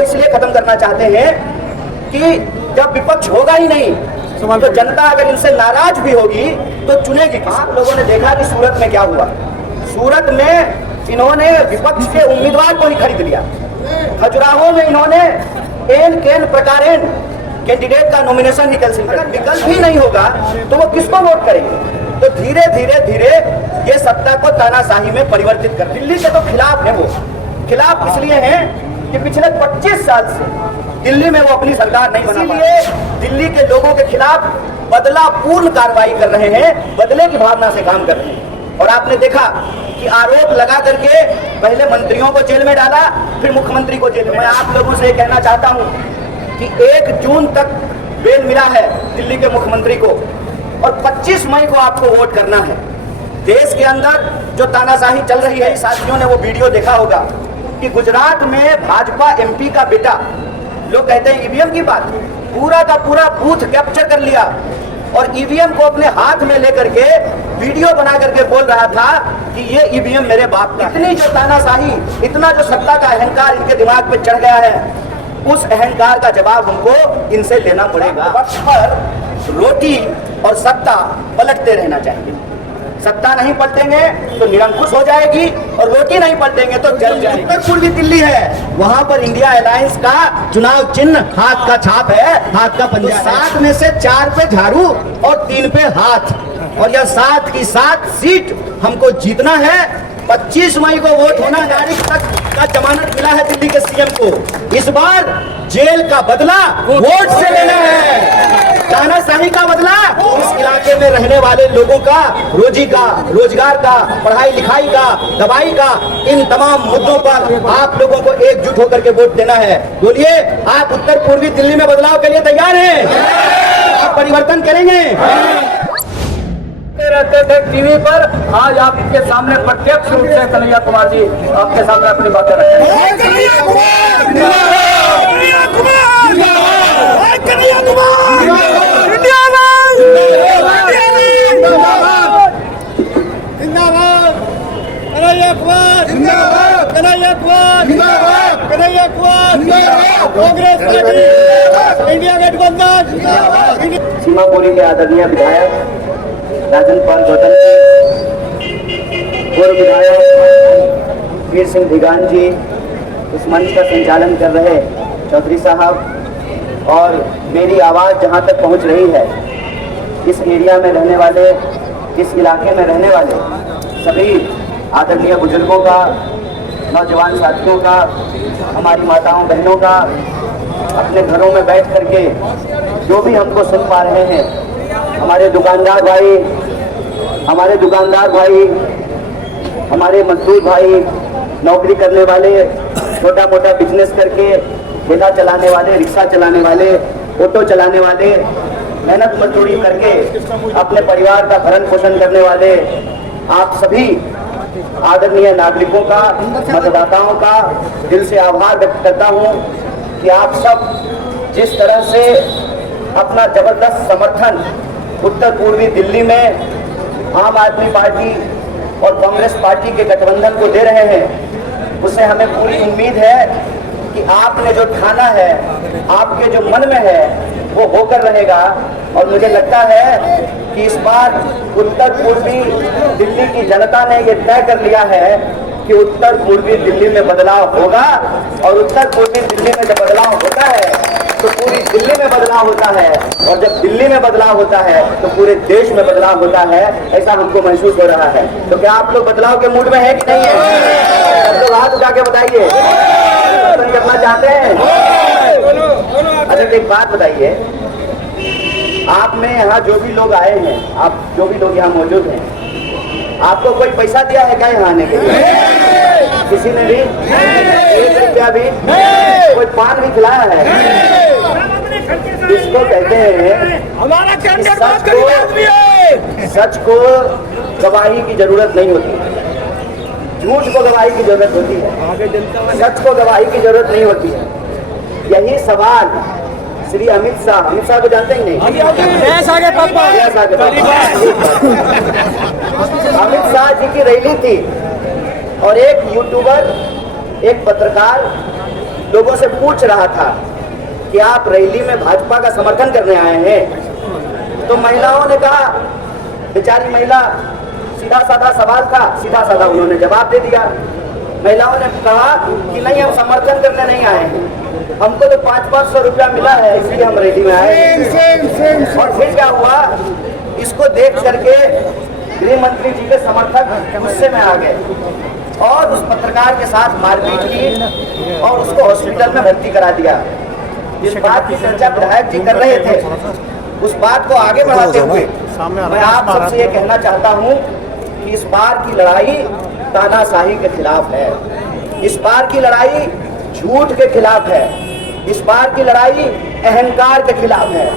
को इसलिए खत्म करना चाहते हैं कि जब विपक्ष होगा ही नहीं तो जनता अगर इनसे नाराज भी होगी तो चुनेगी। आप लोगों ने देखा कि सूरत में क्या हुआ। सूरत में इन्होंने विपक्ष के उम्मीदवार को ही खरीद लिया। खजुराहो में इन्होंने एन केन प्रकारेण कैंडिडेट का नॉमिनेशन ही कैंसिल कर। विकल्प ही नहीं होगा तो वो किसको वोट करेंगे। तो धीरे धीरे ये सत्ता को तानाशाही में परिवर्तित कर। दिल्ली के तो खिलाफ है, वो खिलाफ इसलिए हैं कि पिछले 25 साल से दिल्ली में वो अपनी सरकार नहीं बना पाए, इसलिए दिल्ली के लोगों के खिलाफ बदलापूर्ण कार्रवाई कर रहे हैं, बदले की भावना से काम कर रहे हैं। और आपने देखा कि आरोप लगा करके पहले मंत्रियों को जेल में डाला, फिर मुख्यमंत्री को जेल में। मैं आप लोगों से कहना चाहता हूं कि 1 जून तक बेल मिला है दिल्ली के मुख्यमंत्री को और 25 मई को आपको वोट करना है। देश के अंदर जो तानाशाही चल रही है, साथियों ने वो वीडियो देखा होगा कि गुजरात में भाजपा एमपी का बेटा, लोग कहते हैं ईवीएम की बात, पूरा का पूरा बूथ कैप्चर कर लिया और ईवीएम को अपने हाथ में लेकर के वीडियो बना करके बोल रहा था कि ये ईवीएम मेरे बाप का। इतनी जो तानाशाही, इतना जो सत्ता का अहंकार इनके दिमाग पे चढ़ गया है, उस अहंकार का जवाब हमको इनसे लेना पड़ेगा। वक्त पर रोटी और सत्ता पलटते रहना चाहिए। सत्ता नहीं पलटेंगे तो निरंकुश हो जाएगी और रोटी नहीं पलटेंगे तो जल जाएगी। उत्तर पूर्वी दिल्ली है, वहां पर इंडिया अलायंस का चुनाव चिन्ह हाथ का छाप है, हाथ का पंजा। तो 7 में से 4 पे झाड़ू और 3 पे हाथ, और यह 7 की 7 सीट हमको जीतना है। 25 मई को वोट होना, तारीख तक का जमानत मिला है दिल्ली के सीएम को। इस बार जेल का बदला वोट से लेना है, तानाशाही का बदला इस इलाके में रहने वाले लोगों का, रोजी का, रोजगार का, पढ़ाई लिखाई का, दवाई का, इन तमाम मुद्दों पर आप लोगों को एकजुट होकर के वोट देना है। बोलिए, आप उत्तर पूर्वी दिल्ली में बदलाव के लिए तैयार हैं? आप परिवर्तन करेंगे? रहते थे टीवी पर, आज आपके सामने प्रत्यक्ष रूप से कन्हैया कुमार जी आपके सामने अपनी बातें रखते इंडिया गठबंधन। सीमापुरी के आदरणीय विधायक राजन पाल गौतम जी, पूर्व विधायक वीर सिंह धिगान जी, इस मंच का संचालन कर रहे चौधरी साहब, और मेरी आवाज़ जहां तक पहुंच रही है, इस एरिया में रहने वाले, इस इलाके में रहने वाले सभी आदरणीय बुजुर्गों का, नौजवान साथियों का, हमारी माताओं बहनों का, अपने घरों में बैठ करके जो भी हमको सुन पा रहे हैं, हमारे दुकानदार भाई, हमारे मजदूर भाई, नौकरी करने वाले, छोटा मोटा बिजनेस करके ठेला चलाने वाले, रिक्शा चलाने वाले, ऑटो चलाने वाले, मेहनत मजदूरी करके अपने परिवार का भरण पोषण करने वाले आप सभी आदरणीय नागरिकों का, मतदाताओं का दिल से आभार व्यक्त करता हूं कि आप सब जिस तरह से अपना जबरदस्त समर्थन उत्तर पूर्वी दिल्ली में आम आदमी पार्टी और कांग्रेस पार्टी के गठबंधन को दे रहे हैं, उससे हमें पूरी उम्मीद है कि आपने जो ठाना है, आपके जो मन में है, वो होकर रहेगा। और मुझे लगता है कि इस बार उत्तर पूर्वी दिल्ली की जनता ने ये तय कर लिया है कि उत्तर पूर्वी दिल्ली में बदलाव होगा, और उत्तर पूर्वी दिल्ली में जब बदलाव होता है तो पूरी दिल्ली में बदलाव होता है, और जब दिल्ली में बदलाव होता है तो पूरे देश में बदलाव होता है, ऐसा हमको महसूस हो रहा है। तो क्या आप लोग बदलाव के मूड में है कि नहीं है? आप लोग हाथ उठा के बताइए, परिवर्तन करना चाहते हैं? अच्छा, एक बात बताइए, आप में यहाँ जो भी लोग आए हैं, आप जो भी लोग यहाँ मौजूद हैं, आपको कोई पैसा दिया है क्या यहाँ आने के लिए? किसी ने भी 1 रुपया भी? कोई पान भी खिलाया है? इसको कहते हैं, सच को गवाही की जरूरत नहीं होती, झूठ को गवाही की जरूरत होती है, सच को गवाही की जरूरत नहीं होती है। यही सवाल श्री अमित शाह को जानते ही नहीं? अमित शाह जी की रैली थी और एक यूट्यूबर, एक पत्रकार लोगों से पूछ रहा था कि आप रैली में भाजपा का समर्थन करने आए हैं, तो महिलाओं ने कहा, बेचारी महिला, सीधा साधा सवाल था, सीधा साधा उन्होंने जवाब दे दिया। महिलाओं ने कहा कि नहीं, हम समर्थन करने नहीं आए हैं, हमको तो 500-500 रुपया मिला है, इसलिए हम रैली में आए हैं। और फिर क्या हुआ, इसको देख करके गृह मंत्री जी के समर्थक गुस्से में आ गए और उस पत्रकार के साथ मारपीट की और उसको हॉस्पिटल में भर्ती करा दिया। जिस बात की चर्चा विधायक जी कर रहे थे, उस बात को आगे बढ़ाते हुए मैं आप सबसे ये कहना चाहता हूँ कि इस बार की लड़ाई तानाशाही के खिलाफ है, इस बार की लड़ाई झूठ के खिलाफ है, इस बार की लड़ाई अहंकार के खिलाफ है,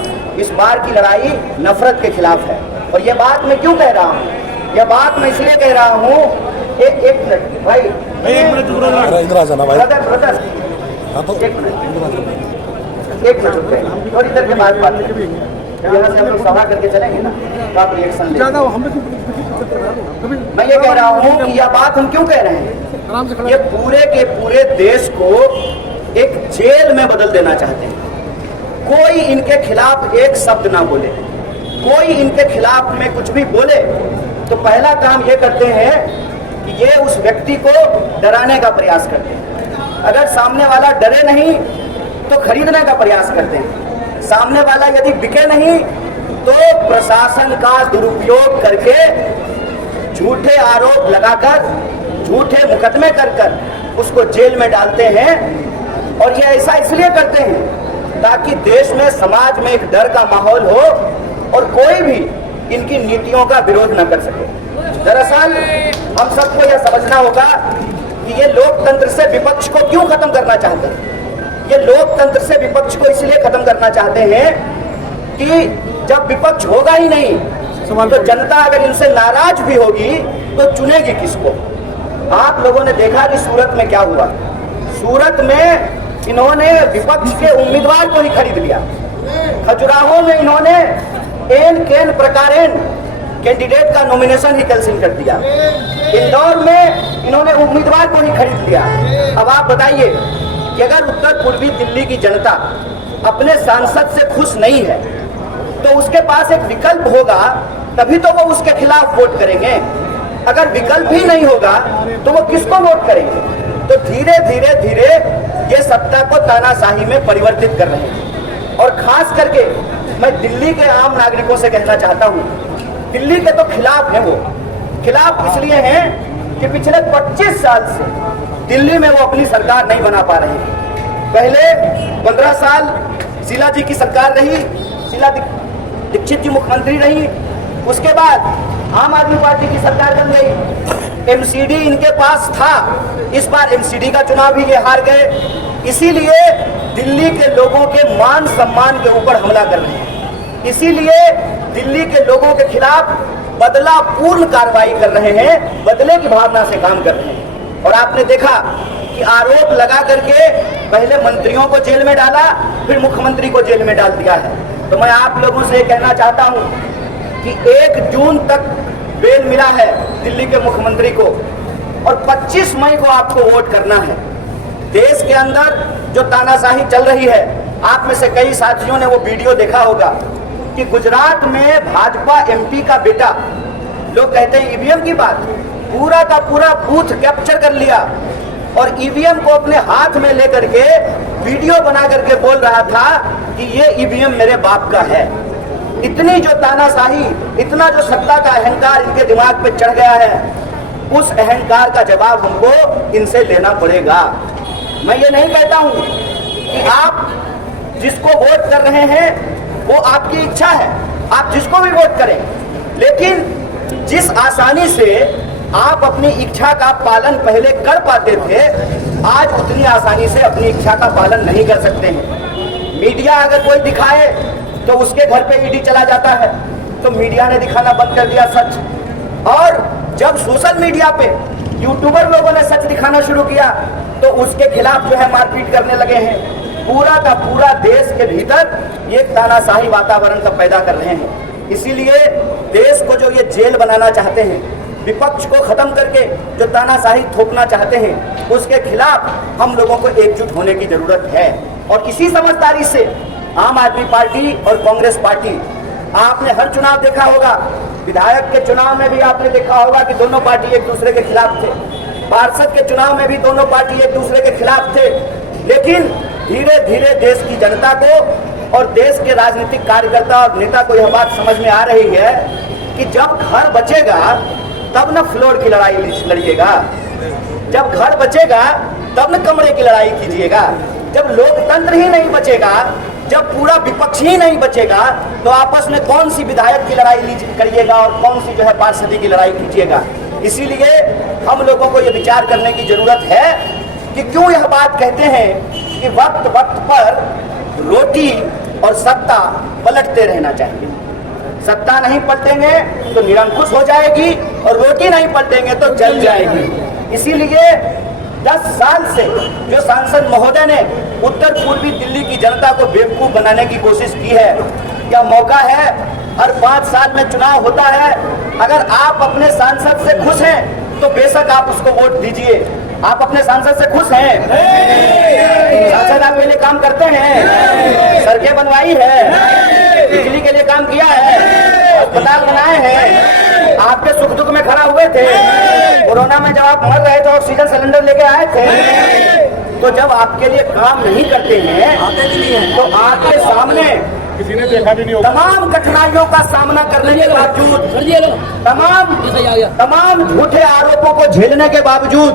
इस बार की लड़ाई नफरत के खिलाफ है। और ये बात मैं क्यों कह रहा हूँ, यह बात मैं इसलिए कह रहा हूँ, एक मिनट भाई, एक मिनट थोड़ी देर के बाद बात करेंगे। यहाँ से हम लोग सभा करके चलेंगे ना, तो आप रिएक्शन मैं ये कह रहा हूँ कि यह बात हम क्यों कह रहे हैं, ये पूरे के पूरे देश को एक जेल में बदल देना चाहते हैं। कोई इनके खिलाफ एक शब्द ना बोले, कोई इनके खिलाफ में कुछ भी बोले तो पहला काम ये करते हैं कि ये उस व्यक्ति को डराने का प्रयास करते हैं। अगर सामने वाला डरे नहीं तो खरीदने का प्रयास करते हैं, सामने वाला यदि बिके नहीं तो प्रशासन का दुरुपयोग करके झूठे आरोप लगाकर, झूठे मुकदमे कर उसको जेल में डालते हैं। और ये ऐसा इसलिए करते हैं ताकि देश में, समाज में एक डर का माहौल हो और कोई भी इनकी नीतियों का विरोध न कर सके। दरअसल हम सबको यह समझना होगा कि ये लोकतंत्र से विपक्ष को क्यों खत्म करना चाहते हैं। ये लोकतंत्र से विपक्ष को इसलिए खत्म करना चाहते हैं कि जब विपक्ष होगा ही नहीं तो जनता अगर इनसे नाराज भी होगी तो चुनेगी किसको। आप लोगों ने देखा कि सूरत में क्या हुआ, सूरत में इन्होंने विपक्ष के उम्मीदवार को ही खरीद लिया, खजुराहो में इन्होंने एन केन प्रकारेण कैंडिडेट का नॉमिनेशन ही कैंसिल कर दिया, इंदौर में इन्होंने उम्मीदवार को ही खरीद लिया। अब आप बताइए कि अगर उत्तर पूर्वी दिल्ली की जनता अपने सांसद से खुश नहीं है तो उसके पास एक विकल्प होगा, तभी तो वो उसके खिलाफ वोट करेंगे। अगर विकल्प ही नहीं होगा तो वो किसको वोट करेंगे। तो धीरे धीरे धीरे ये सत्ता को तानाशाही में परिवर्तित कर रहे हैं। और खास करके मैं दिल्ली के आम नागरिकों से कहना चाहता हूँ, दिल्ली के तो खिलाफ है, वो खिलाफ इसलिए हैं कि पिछले 25 साल से दिल्ली में वो अपनी सरकार नहीं बना पा रहे हैं। पहले 15 साल शीला जी की सरकार रही, शीला दीक्षित जी मुख्यमंत्री रही, उसके बाद आम आदमी पार्टी की सरकार बन गई, एमसीडी इनके पास था, इस बार एमसीडी का चुनाव भी ये हार गए। इसीलिए दिल्ली के लोगों के मान सम्मान के ऊपर हमला कर रहे हैं, इसीलिए दिल्ली के लोगों के खिलाफ बदलापूर्ण कार्रवाई कर रहे हैं, बदले की भावना से काम कर रहे हैं। और आपने देखा कि आरोप लगा करके पहले मंत्रियों को जेल में डाला, फिर मुख्यमंत्री को जेल में डाल दिया है। तो मैं आप लोगों से कहना चाहता हूं कि 1 जून तक बेल मिला है दिल्ली के मुख्यमंत्री को और 25 मई को आपको वोट करना है। देश के अंदर जो तानाशाही चल रही है, आप में से कई साथियों ने वो वीडियो देखा होगा कि गुजरात में भाजपा एमपी का बेटा, लोग कहते हैं ईवीएम की बात, पूरा का पूरा बूथ कैप्चर कर लिया और ईवीएम को अपने हाथ में लेकर के वीडियो बना करके बोल रहा था कि ये ईवीएम मेरे बाप का है। इतनी जो तानाशाही, इतना जो सत्ता का अहंकार इनके दिमाग पे चढ़ गया है, उस अहंकार का जवाब हमको इनसे लेना पड़ेगा। मैं ये नहीं कहता हूं कि आप जिसको वोट कर रहे हैं वो आपकी इच्छा है, आप जिसको भी वोट करें, लेकिन जिस आसानी से आप अपनी इच्छा का पालन पहले कर पाते थे, आज उतनी आसानी से अपनी इच्छा का पालन नहीं कर सकते हैं। मीडिया अगर कोई दिखाए तो उसके घर पे ईडी चला जाता है, तो मीडिया ने दिखाना बंद कर दिया सच। और जब सोशल मीडिया पे यूट्यूबर लोगों ने सच दिखाना शुरू किया तो उसके खिलाफ जो है मारपीट करने लगे हैं। पूरा का पूरा देश के भीतर ये तानाशाही वातावरण का पैदा कर रहे हैं। इसीलिए देश को जो ये जेल बनाना चाहते हैं, विपक्ष को खत्म करके जो तानाशाही थोपना चाहते हैं, उसके खिलाफ हम लोगों को एकजुट होने की जरूरत है। और इसी समझदारी से आम आदमी पार्टी और कांग्रेस पार्टी, आपने हर चुनाव देखा होगा, विधायक के चुनाव में भी आपने देखा होगा कि दोनों पार्टी एक दूसरे के खिलाफ थे, पार्षद के चुनाव में भी दोनों पार्टी एक दूसरे के खिलाफ थे। लेकिन धीरे धीरे देश की जनता को और देश के राजनीतिक कार्यकर्ता और नेता को यह बात समझ में आ रही है कि जब घर बचेगा तब न फ्लोर की लड़ाई लड़िएगा, जब घर बचेगा तब न कमरे की लड़ाई कीजिएगा, जब लोकतंत्र ही नहीं बचेगा, जब पूरा विपक्ष ही नहीं बचेगा, तो आपस में कौन सी विधायक की लड़ाई करिएगा और कौन सी जो है पार्षदी की लड़ाई कीजिएगा। इसीलिए हम लोगों को ये विचार करने की जरूरत है कि क्यों यह बात कहते हैं कि वक्त वक्त पर रोटी और सत्ता पलटते रहना चाहिए। सत्ता नहीं पलटेंगे तो निरंकुश हो जाएगी और रोटी नहीं पलटेंगे तो जल जाएगी। इसीलिए 10 साल से जो सांसद महोदय ने उत्तर पूर्वी दिल्ली की जनता को बेवकूफ बनाने की कोशिश की है, क्या मौका है, हर 5 साल में चुनाव होता है, अगर आप अपने सांसद से खुश हैं तो बेशक आप उसको वोट दीजिए। आप अपने सांसद से खुश हैं? सांसद आपके लिए काम करते हैं, सड़कें बनवाई है, बिजली के लिए काम किया है, अस्पताल बनाए हैं, आपके सुख दुख में खड़ा हुए थे, कोरोना में जब आप मर रहे थे ऑक्सीजन सिलेंडर लेके आए थे। तो जब आपके लिए काम नहीं करते हैं तो आपके सामने किसी ने देखा भी नहीं होगा। तमाम कठिनाइयों का सामना करने के बावजूद, तमाम झूठे आरोपों को झेलने के बावजूद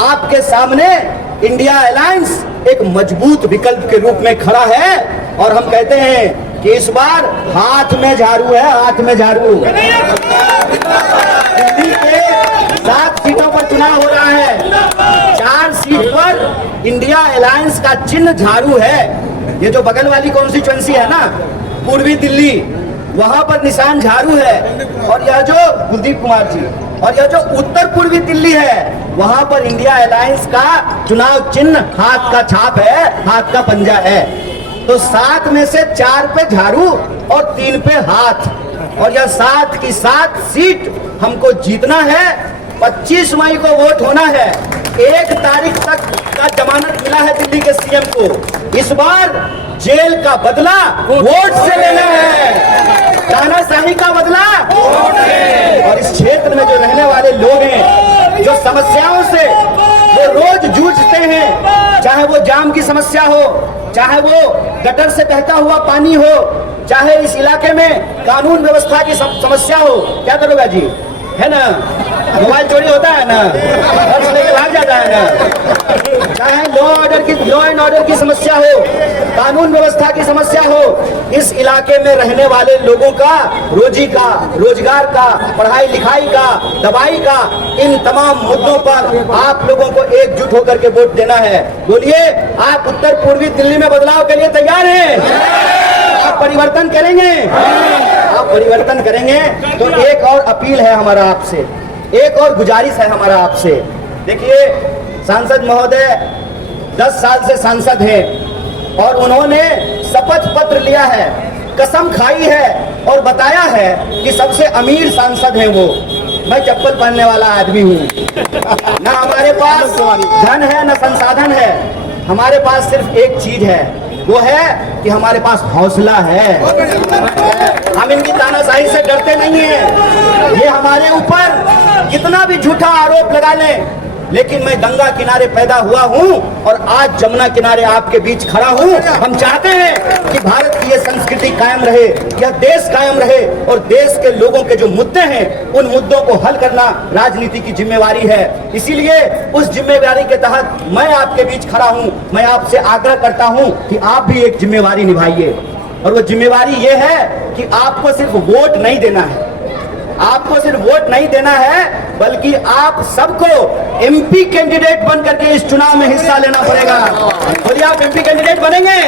आपके सामने इंडिया अलायंस एक मजबूत विकल्प के रूप में खड़ा है। और हम कहते हैं कि इस बार हाथ में झाड़ू है, हाथ में झाड़ू। दिल्ली के 7 सीटों पर चुनाव हो रहा है, 4 सीट पर इंडिया अलायंस का चिन्ह झाड़ू है। ये जो बगल वाली कॉन्स्टिट्यूएंसी है ना, पूर्वी दिल्ली, वहां पर निशान झाड़ू है। और यह जो कुलदीप कुमार जी, और यह जो उत्तर पूर्वी दिल्ली है, वहां पर इंडिया अलायंस का चुनाव चिन्ह हाथ का छाप है, हाथ का पंजा है। तो 7 में से 4 पे झाड़ू और 3 पे हाथ। और यह 7 की 7 सीट हमको जीतना है। 25 मई को वोट होना है, 1 तारीख तक का जमानत मिला है दिल्ली के सीएम को। इस बार जेल का बदला वोट से लेना है, तानाशाही का बदला वोट से। और इस क्षेत्र में जो रहने वाले लोग हैं, जो समस्याओं से वो रोज जूझते हैं, चाहे वो जाम की समस्या हो, चाहे वो गटर से बहता हुआ पानी हो, चाहे इस इलाके में कानून व्यवस्था की समस्या हो, क्या करोगा जी, है ना, मोबाइल चोरी होता है ना, पर्स लेके भाग जाता है ना, चाहे लॉ एंड ऑर्डर की समस्या हो, कानून व्यवस्था की समस्या हो, इस इलाके में रहने वाले लोगों का रोजी का, रोजगार का, पढ़ाई लिखाई का, दवाई का, इन तमाम मुद्दों पर आप लोगों को एकजुट होकर के वोट देना है। बोलिए, आप उत्तर पूर्वी दिल्ली में बदलाव के लिए तैयार हैं? आप परिवर्तन करेंगे? आप परिवर्तन करेंगे तो एक और अपील है हमारा आपसे, एक और गुजारिश है हमारा आपसे। देखिए, सांसद महोदय 10 साल से सांसद हैं और उन्होंने शपथ पत्र लिया है, कसम खाई है और बताया है कि सबसे अमीर सांसद हैं वो। मैं चप्पल पहनने वाला आदमी हूँ, ना हमारे पास धन है न संसाधन है, हमारे पास सिर्फ एक चीज है, वो है कि हमारे पास हौसला है। हम इनकी तानाशाही से डरते नहीं हैं। ये हमारे ऊपर कितना भी झूठा आरोप लगा लें, लेकिन मैं गंगा किनारे पैदा हुआ हूं और आज जमुना किनारे आपके बीच खड़ा हूं। हम चाहते हैं कि भारत की ये संस्कृति कायम रहे, यह देश कायम रहे और देश के लोगों के जो मुद्दे हैं उन मुद्दों को हल करना राजनीति की जिम्मेवारी है। इसीलिए उस जिम्मेवारी के तहत मैं आपके बीच खड़ा हूं। मैं आपसे आग्रह करता हूं कि आप भी एक जिम्मेवारी निभाइए, और वो जिम्मेवारी ये है कि आपको सिर्फ वोट नहीं देना है, आपको सिर्फ वोट नहीं देना है, बल्कि आप सबको एमपी कैंडिडेट बन करके इस चुनाव में हिस्सा लेना पड़ेगा। बोलिए, आप एमपी कैंडिडेट बनेंगे?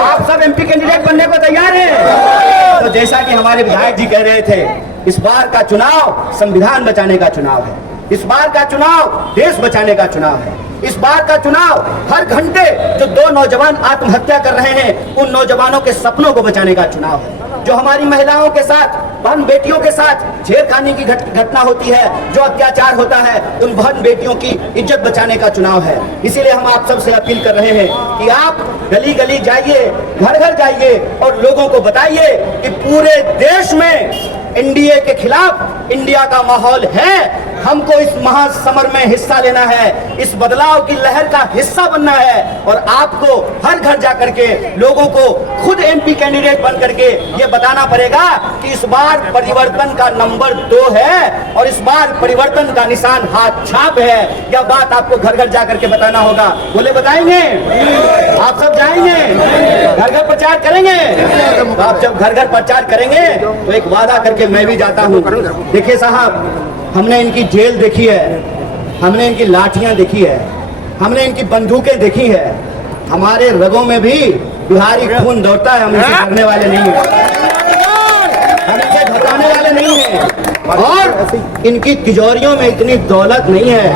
आप सब एमपी कैंडिडेट बनने को तैयार हैं? तो जैसा कि हमारे विधायक जी कह रहे थे, इस बार का चुनाव संविधान बचाने का चुनाव है, इस बार का चुनाव देश बचाने का चुनाव है, इस बार का चुनाव हर घंटे जो 2 नौजवान आत्महत्या कर रहे हैं उन नौजवानों के सपनों को बचाने का चुनाव है, जो हमारी महिलाओं के साथ बहन बेटियों के साथ छेड़खानी की घटना होती है, जो अत्याचार होता है, उन बहन बेटियों की इज्जत बचाने का चुनाव है। इसीलिए हम आप सबसे अपील कर रहे हैं कि आप गली गली जाइए, घर घर जाइए और लोगों को बताइए कि पूरे देश में एनडीए के खिलाफ इंडिया का माहौल है। हमको इस महासमर में हिस्सा लेना है, इस बदलाव की लहर का हिस्सा बनना है और आपको हर घर जाकर के लोगों को खुद एमपी कैंडिडेट बन करके ये बताना पड़ेगा कि इस बार परिवर्तन का नंबर 2 है और इस बार परिवर्तन का निशान हाथ छाप है। यह बात आपको घर घर जाकर के बताना होगा। बोले बताएंगे? आप सब जाएंगे, घर घर प्रचार करेंगे? तो आप जब घर घर प्रचार करेंगे तो एक वादा करके मैं भी जाता हूँ। देखिए साहब, हमने इनकी जेल देखी है, हमने इनकी लाठियां देखी है, हमने इनकी बंदूकें देखी है। हमारे रगों में भी बिहारी खून दौड़ता है। हम इसे करने वाले नहीं हैं, हम इसे घटाने वाले नहीं हैं। और इनकी तिजोरियों में इतनी दौलत नहीं है,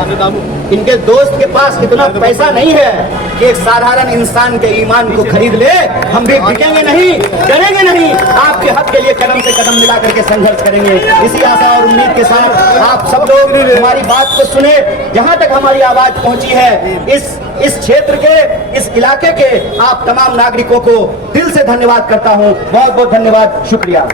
इनके दोस्त के पास इतना पैसा नहीं है कि एक साधारण इंसान के ईमान को खरीद ले। हम भी बिकेंगे नहीं, डरेंगे नहीं, आपके हक के लिए कदम से कदम मिला करके संघर्ष करेंगे। इसी आशा और उम्मीद के साथ आप सब लोग हमारी बात को सुने। जहां तक हमारी आवाज पहुंची है, इस क्षेत्र के, इस इलाके के आप तमाम नागरिकों को दिल से धन्यवाद करता हूं। बहुत बहुत धन्यवाद, शुक्रिया।